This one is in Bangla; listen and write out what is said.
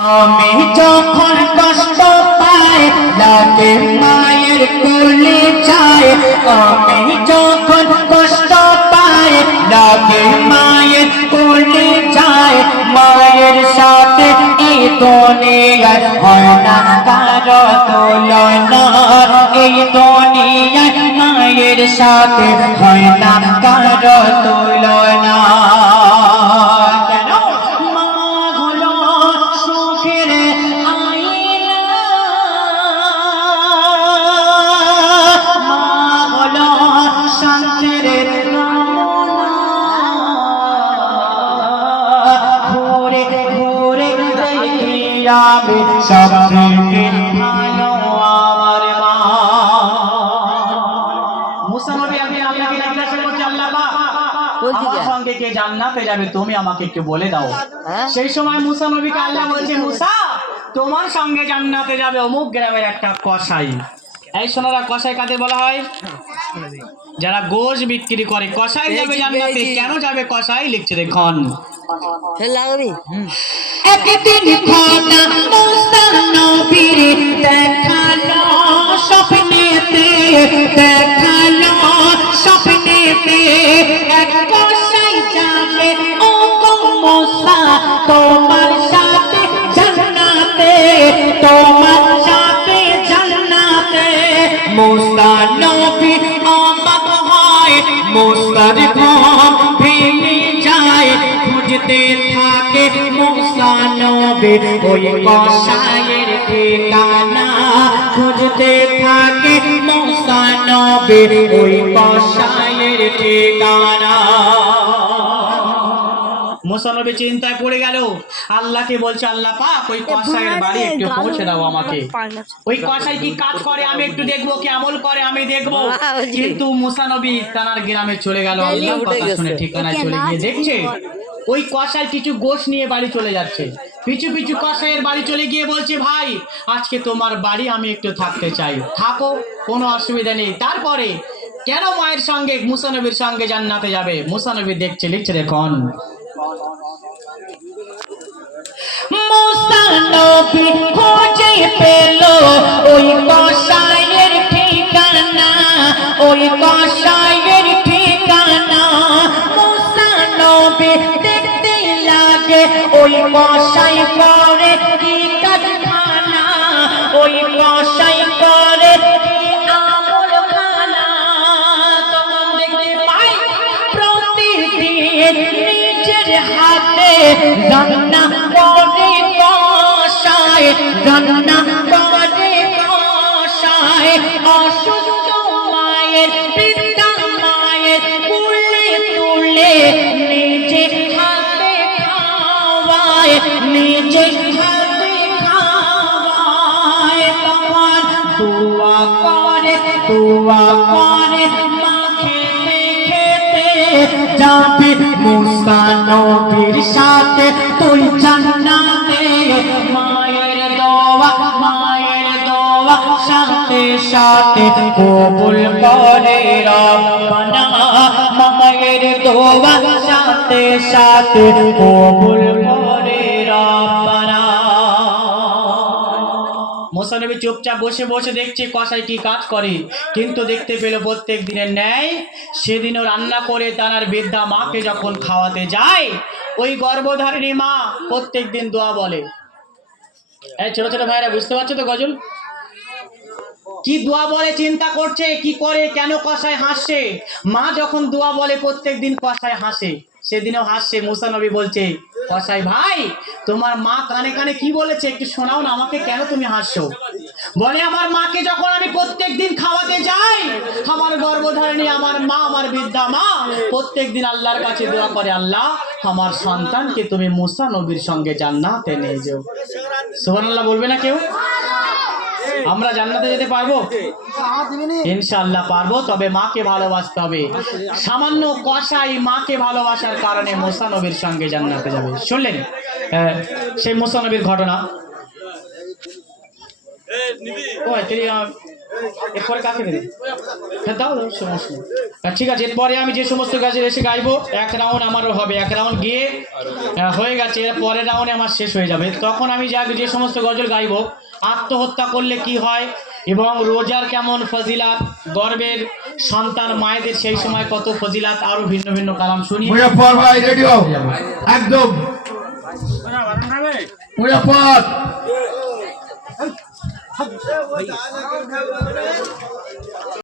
আমি যখন কষ্ট পাই লাগে মায়ের কোলে যায় আমি যখন কষ্ট পাই লাগে মায়ের কোলে যায় মায়ের সাথে এই দুনিয়ায় হয় না কারও তুলনা এই দুনিয়ায় মায়ের সাথে হয় না কারও তুলনা আমি ভালো আমার মা। মুসা নবী আমি আপনাকে জিজ্ঞাসা করছি আল্লাহ পাক, আমার সঙ্গে কে জান্নাতে যাবে তুমি আমাকে একটু বলে দাও। হ্যাঁ? সেই সময় মুসা নবীকে আল্লাহ বলছে মুসা তোমার সঙ্গে জান্নাতে যাবে অমুক গ্রামের একটা কসাই। এই সোনারা কসাই কাদের বলা হয়? যারা গোশ বিক্রি করে কসাই যাবে জান্নাতে। কেন যাবে কসাই? লিখছে দেখুন। লাগাবি একদিন খানা মুসা নবীর দেখাল স্বপ্নেতে দেখাল স্বপ্নেতে। এক কসাই যাবে ও গো মুসা তোমার সাথে জান্নাতে তোমার সাথে জান্নাতে। মুসা নবী আমাদ হয় মুসার ঘর। খুঁজতে থাকে মুসা নবী ওই কসাইয়ের ঠিকানা খুঁজতে থাকে মুসা নবী ওই কসাইয়ের ঠিকানা। মুসানবী চিন্তায় পড়ে গেল। আল্লাহকে বলছে আল্লাহ পাক ওই কসাইয়ের বাড়ি একটু পৌঁছে দাও আমাকে। ওই কসাই কি কাজ করে আমি একটু দেখব কি আমল করে আমি দেখব। কিন্তু মুসানবী তানার গ্রামে চলে গেল আল্লাহর কথা শুনে ঠিকানায় চলে গিয়ে দেখছে। ওই কষাই কিছু গোশ নিয়ে বাড়ি চলে যাচ্ছে। পিছু পিছু কষাইয়ের বাড়ি চলে গিয়ে বলছে, ভাই, আজকে তোমার বাড়ি আমি একটু থাকতে চাই। থাকো, কোনো অসুবিধা নেই। তারপরে কেন মায়ের সঙ্গে, মুসানবীর সঙ্গে জান্নাতে যাবে? মুসানবী দেখছে, লিখছে, দেখুন। মুসানবী ওই কষাই করে কি কারখানা? ওই কষাই করে কি আমল খানা? নিজের হাতে রান্না করে কষায় রান্না দোয়া করে মা খেতে খেতে যাবে মুসা নবীর সাথে। তুই জান্নাতে মায়ের দোয়া মায়ের দোয়া সাথে সাথে কবুল করে রব্বানা। মায়ের দোয়া সাথে সাথে কবুল করে মোসানবী চুপচাপ বসে বসে দেখছে কষাই কি কাজ করে। কিন্তু দেখতে পেল প্রত্যেক দিনের ন্যায় সেদিনও রান্না করে তার বৃদ্ধা মাকে যখন খাওয়াতে যায়, ওই গর্ভধারিণী মা প্রত্যেক দিন দোয়া বলে। হ্যাঁ ছোট ছোট ভাইরা, বুঝতে পারছ তো গজল? কি দোয়া বলে, চিন্তা করছে, কি করে, কেন কষায় হাসছে? মা যখন দোয়া বলে প্রত্যেক দিন কষায় হাসে। সেদিনও হাসছে। মুসা নবী বলছে কষাই ভাই, তোমার মা কানে কানে কি বলেছে? একটু শোনাও না, আমাকে কেন তুমি হাসছো? বলে, আমার মাকে যখন আমি প্রত্যেক দিন খাওয়াতে যাই, আমার গর্ভধারিণী, আমার মা, আমার বৃদ্ধা মা প্রত্যেক দিন আল্লাহর কাছে দোয়া করে, আল্লাহ, আমার সন্তানকে তুমি মুসা নবীর সঙ্গে জান্নাতে নিয়ে যাও। সুবহানাল্লাহ বলবে না কেউ? আমরা জান্নাতে যেতে পারব? ইনশাল্লাহ পারব, তবে মাকে ভালোবাসতে হবে। সামান্য কষাই মাকে ভালোবাসার কারণে মোসা নবীর সঙ্গে জান্নাতে যাবে। শুনলেন? সেই মোসা নবীর ঘটনা হ্যাঁ ঠিক আছে, এরপরে আমি যে সমস্ত গাছের এসে গাইবো, এক রাউন্ড আমারও হবে, এক রাউন্ড গিয়ে হয়ে গেছে, এর পরের রাউন্ডে আমার শেষ হয়ে যাবে। তখন আমি যা যে সমস্ত গজল গাইবো আত্মহত্যা করলে কি হয়? এবং রোজার কেমন ফজিলাত? গর্বের সন্তান, মায়েদের সেই সময় কত ফজিলাত? আরও ভিন্ন ভিন্ন কালাম শুনি। একদম। মুজাফর